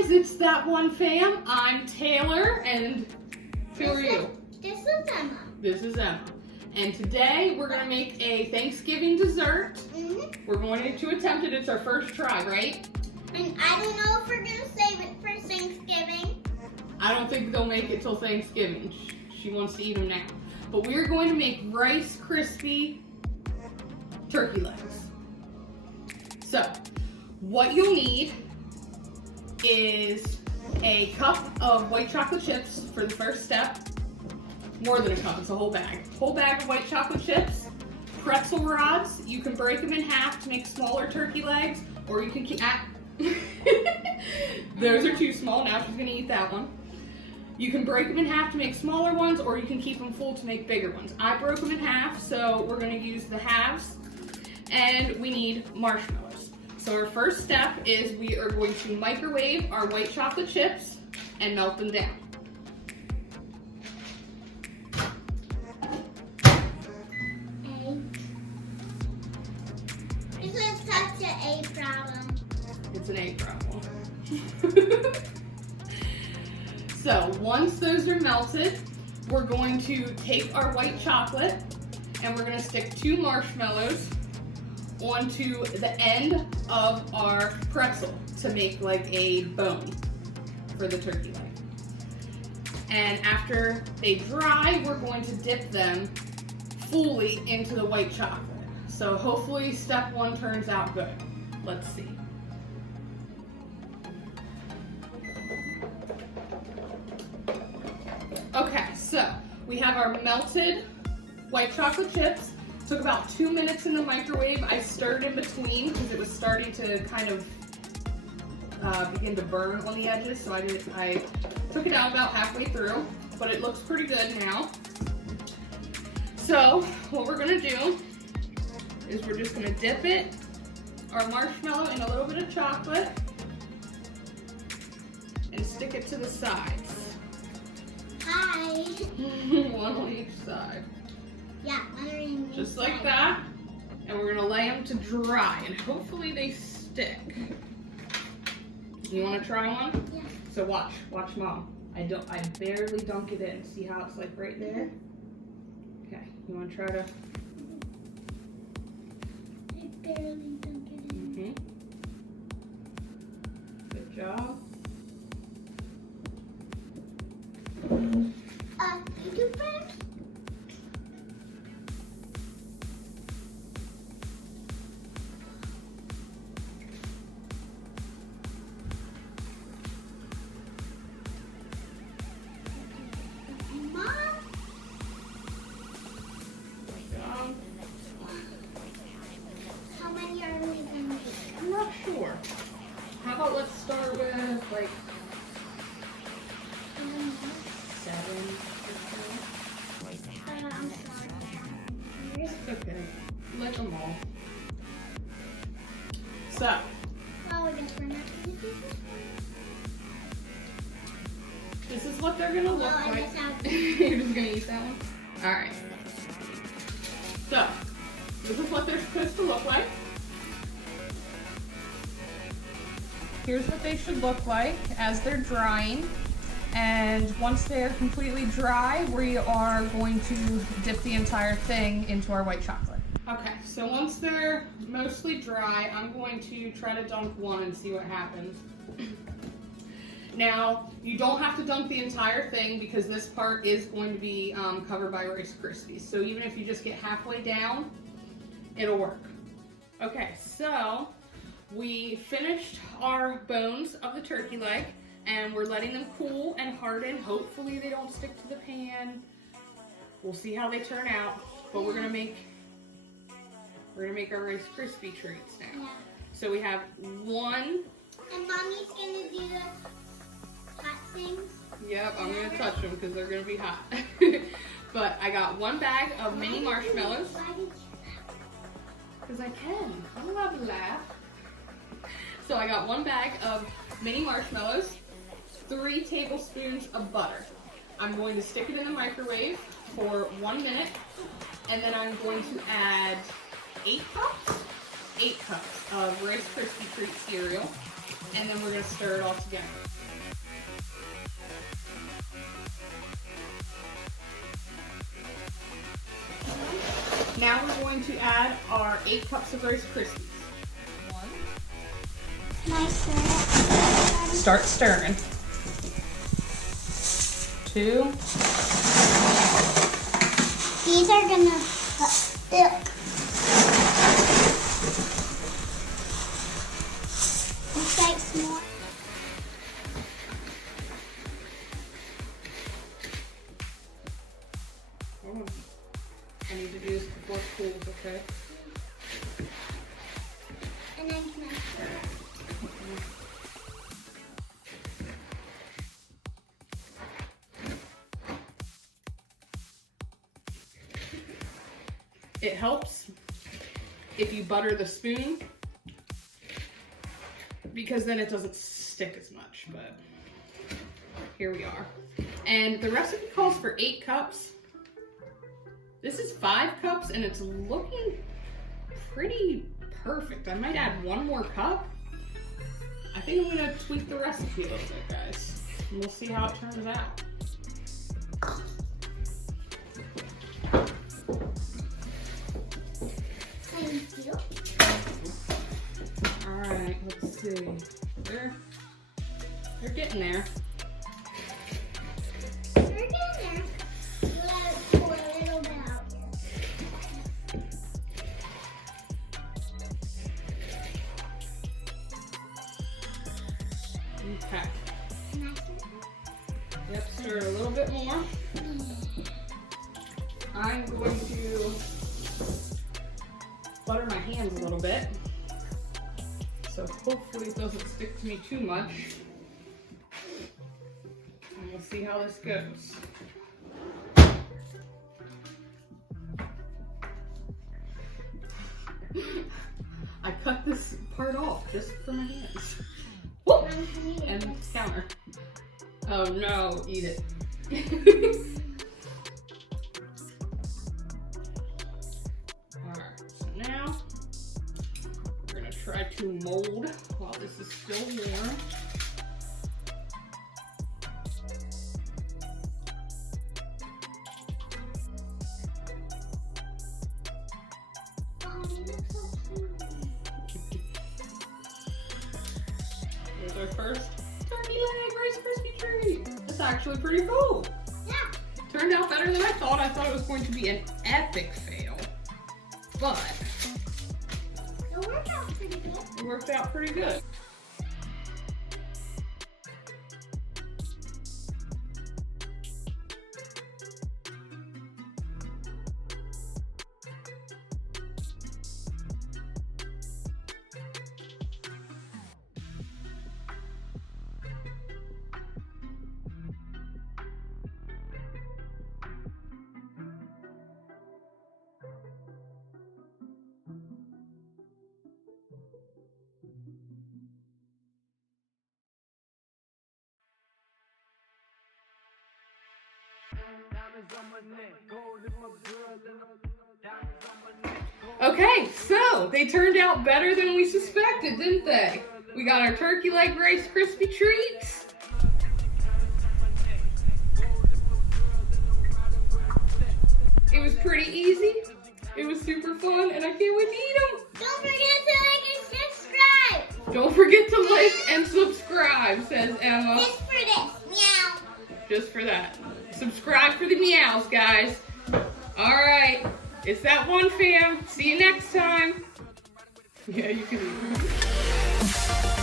guys, it's That One Fam. I'm Taylor, and who are you? This is Emma. This is Emma. And today we're going to make a Thanksgiving dessert. We're going to attempt it. It's our first try, right? And I don't know if we're going to save it for Thanksgiving. I don't think they'll make it till Thanksgiving. She wants to eat them now. But we're going to make Rice Krispie turkey legs. So, what you'll need is a cup of white chocolate chips for the first step. More than a cup, it's a whole bag. Whole bag of white chocolate chips, pretzel rods. You can break them in half to make smaller turkey legs, or you can keep, those are too small, now she's gonna eat that one. You can break them in half to make smaller ones, or you can keep them full to make bigger ones. I broke them in half, so we're gonna use the halves, and we need marshmallows. So our first step is we are going to microwave our white chocolate chips and melt them down. It's such an A problem. It's an A problem. So once those are melted, we're going to take our white chocolate and we're going to stick 2 marshmallows onto the end of our pretzel to make like a bone for the turkey leg. And after they dry, we're going to dip them fully into the white chocolate. So hopefully step 1 turns out good. Let's see. Okay, so we have our melted white chocolate chips. Took about 2 minutes in the microwave. I stirred in between because it was starting to kind of begin to burn on the edges. So I took it out about halfway through, but it looks pretty good now. So what we're gonna do is we're just gonna dip it, our marshmallow, in a little bit of chocolate and stick it to the sides. Hi. One on each side. Yeah, one on each Just side. like that. And we're gonna lay them to dry and hopefully they stick. You wanna try one? Yeah. So watch Mom. I barely dunk it in. See how it's like right there? Okay, you wanna try to? I barely dunk it in. Good job. You do first? Mom? Good job. How many are we gonna make? I'm not sure. How about let's start with like 7 or I'm sorry. so. It's okay. Let them all. So, Oh, I guess we're not gonna do this. this is what they're gonna look Oh, I like. guess I'll- You're just gonna eat that one? Alright. So, this is what they're supposed to look like. Here's what they should look like as they're drying. And once they're completely dry, we are going to dip the entire thing into our white chocolate. Okay, so once they're mostly dry, I'm going to try to dunk one and see what happens. Now, you don't have to dunk the entire thing because this part is going to be covered by Rice Krispies. So even if you just get halfway down, it'll work. Okay, so we finished our bones of the turkey leg and we're letting them cool and harden. Hopefully they don't stick to the pan. We'll see how they turn out, but we're gonna make our Rice Krispie treats now. Yeah. So we have 1. And Mommy's gonna do the hot things. Yep, I'm gonna touch them because they're gonna be hot. But I got 1 bag of mini marshmallows. Why did you Because I can. I'm allowed to laugh. So I got 1 bag of mini marshmallows, 3 tablespoons of butter. I'm going to stick it in the microwave for 1 minute, and then I'm going to add 8 cups of Rice Krispie Treat cereal. And then we're gonna stir it all together. Now we're going to add our 8 cups of Rice Krispies. 1. Can I stir it? Start stirring. 2. These are gonna stick. This likes more. Oh, I need to do this before it cools, okay? And then can I stir it? It helps if you butter the spoon because then it doesn't stick as much, but here we are. And the recipe calls for 8 cups. This is 5 cups and it's looking pretty perfect. I might add 1 more cup. I think I'm gonna tweak the recipe a little bit, guys. And we'll see how it turns out. Thank you. All right, let's see. They're getting there. We're gonna let it pour a little bit out here. Okay. Can I stir it? Yep, stir it a little bit more. I'm going to butter my hands a little bit. So hopefully it doesn't stick to me too much. And we'll see how this goes. I cut this part off just for my hands. Whoop! And the counter. Oh no, eat it. Alright, so now we're gonna try to mold while this is still warm. Oh, you look so cute. Here's our first turkey leg Rice Krispie treat. That's actually pretty cool. Yeah. Turned out better than I thought. I thought it was going to be an epic fail, but It worked out pretty good. it worked out pretty good. Okay, so they turned out better than we suspected, didn't they? We got our turkey leg Rice Krispie treats. It was pretty easy. It was super fun, and I can't wait to eat them. Don't forget to like and subscribe. Don't forget to like and subscribe, says Emma. Just for this. Meow. Just for that. Subscribe for the meows, guys. All right. It's that one, fam. See you next time. Yeah, you can eat.